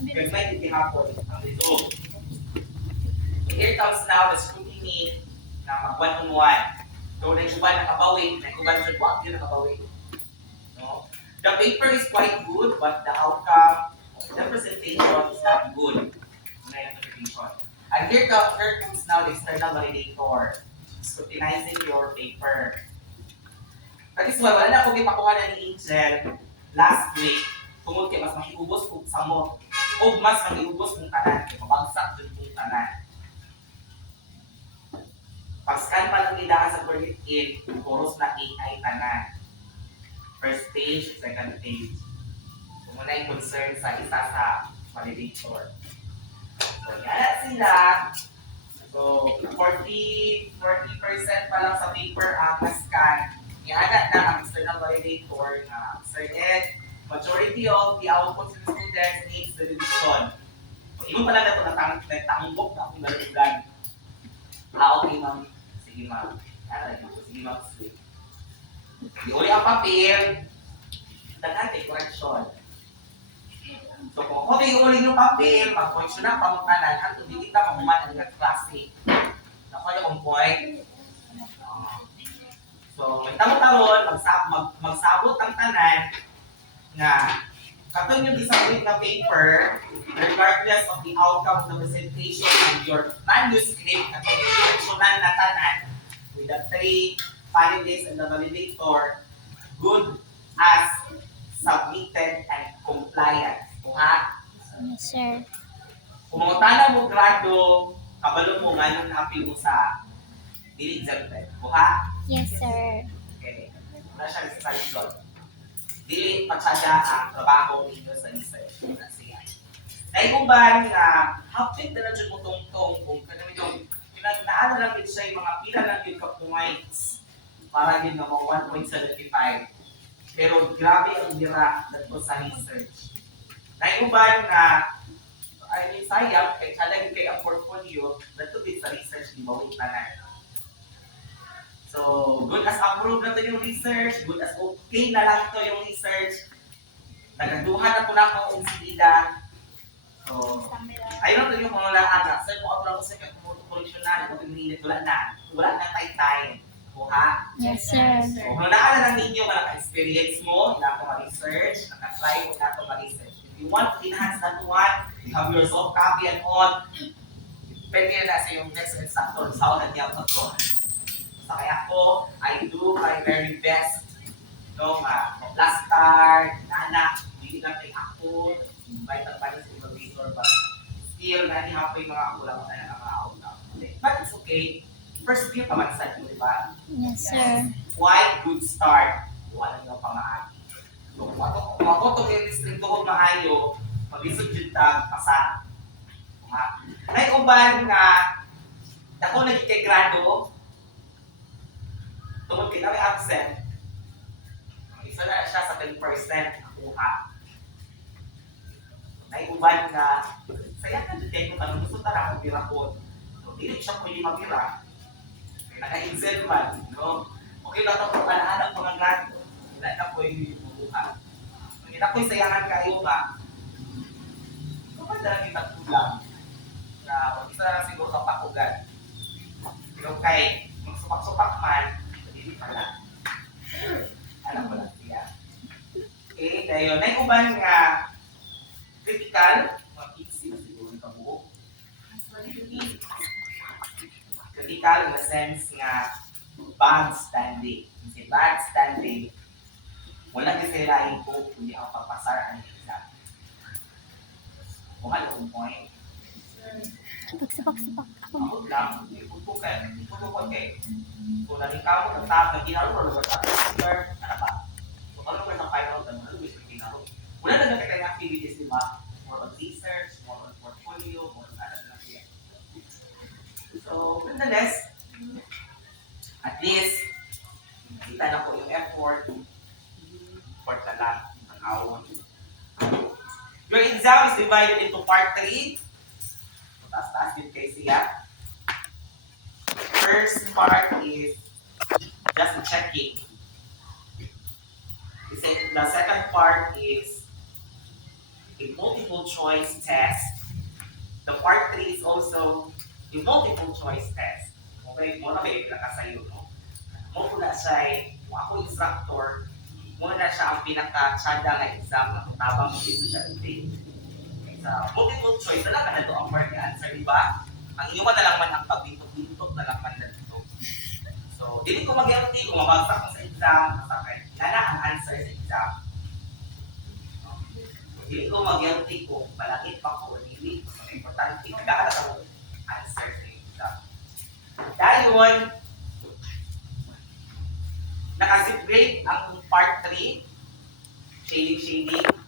Good night, hindi hapon. Ang result. Here comes now the scrutiny na mag-one-on-one. So, nag-uban nakabawi, nag-uban sa wag yun nakabawi. No? The paper is quite good, but the outcome, the presentation is not good. And here comes now the external validator, scrutinizing your paper. That is why wala na akong ipakuha na ni Angel last week tungod kay mas mahiubos kung sa mo o mas mahiubos kung tanan kay mabagsak dun kung tanan. Pag-scan pa lang nila sa credit aid, puros na AI tanan. First page, second page. Kung muna yung concern sa isa sa validator. So, yan sila. So, 40% pa lang sa paper ang na-scan. Ianat na ang external validator na Sir Ed, majority of the outputs of the students needs the revision. So, imo pala na ito natanggok na akong nalugan. Okay, ma'am. Sige, ma'am. Sige, ma'am. Di uli ang papel, nagkante correction. So, kung ako yung uli yung papel, mag-correction na pamutanan, at hindi kita mahuman ang klase. Naku yung point. So, may tamo-taron, magsabot ang tanan na katong yung disagreed na paper, regardless of the outcome of the presentation and your manuscript, katong correctionan na tanan with the 3 validates and the validator, good as submitted and compliant. Kuha? Yes, sir. Kung mga mo grado, kabalo mo nga nung na-appeal mo sa dili exempted. Kuha? Yes, sir. Okay. Wala siya sa result. Dili pagsada ang trabaho ninyo sa research. Sige. Naiuban nga, hapit na lang dyan mo tong-tong kung kanami yung pinagdaan lang din siya yung mga pila lang yung points para din nga mga 1.75. Pero grabe ang dira dito sa research. Naiuban nga, sayang, kay kalang kay ang portfolio, dito din sa research, di ba wait na. So, good as approved na to yung research, good as okay na lang to yung research. Nagaduhan ako na akong insilida. So, ayun na to yung mga lahat. Sir, kung ako lang ko sa kumutukoleksyon na, kung tingin wala na time. Kuha? Yes, sir. So, kung naalala lang ninyo, kung naka-experience mo, na ako ma-research, naka-try mo na ako ma-research. If you want to enhance that one, you have your soft copy and all, pwede na sa yung next instructor sa ako nagyang ko. Kaya ako, I do my very best. No, last card, nanak, hindi lang kay ako, invite ang pala sa innovator, but still, nanihapoy mga ako lang tayo ng mga outcome. But it's okay. First view pa man sa inyo, di ba? Yes, sir. Why good start? Wala nyo pamaagi. So, kung ako itong i-restrict ko maayo, mag-isod yung tag, pasa. Naiuban nga, ako naging kay grado, tungkol kita may absent, isa na siya sa 10% nakuha. Naiuban nga, saya ka dito kayo kung gusto na akong birapon. So, hindi siya pwede mabira. Naka-excel man, no? Okay lang ito kung anak-anak mga grado. Wala na pwede mabuha. Kung hindi ako'y sayangan kayo ba, kapag na kita tulang, na isa na siguro kapakugan. Pero kay magsupak-supak man, hindi pala. Alam ko lang siya. Okay, dahil naiuban nga critical, mag-exit siguro yung kabuo. Critical in the sense nga bad standing. Kasi bad standing, wala kasi laing ko kundi ang pagpasar ang exam. Kung ano yung point? Sipak. Ako lang, iputukan kayo. So, nalikaw mo ng tab na ginaro or lugar sa computer, ano ba? So, ano ba ng final na ano ba yung ginaro? Wala na nakita yung activities, di ba? More on research, more on portfolio, more on ano na siya. So, nonetheless, at least, nakita na po yung effort na lang ng awon. Your exam is divided into part 3. Taas-taas din kayo siya. First part is just checking. The second part is a multiple choice test. The part 3 is also a multiple choice test. Okay, muna may pinakasayo, no? Mo na siya, kung ako instructor, muna siya ang pinaka-tsada na exam na tabang sa estudyante. Sa multiple choice, na lang ka na ito ang part answer, di ba? Ang inyo na lang man ang pagbintok-bintok na lang man na dito. So, dili ko mag-guilty kung mabagsak ko sa exam, masakit. Yan ang answer sa exam. Dili ko mag-guilty kung malakit pa ko o dili. So, importante, nagdaan na ako answer sa exam. Dahil yun, naka-zip grade ang part 3, shading.